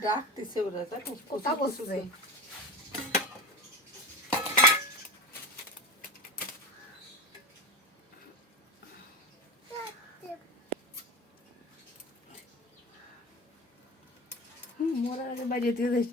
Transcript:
Dá-te, seu braço, tá com os cursos. Tá com os cursos aí. Morar na Maria Tereza.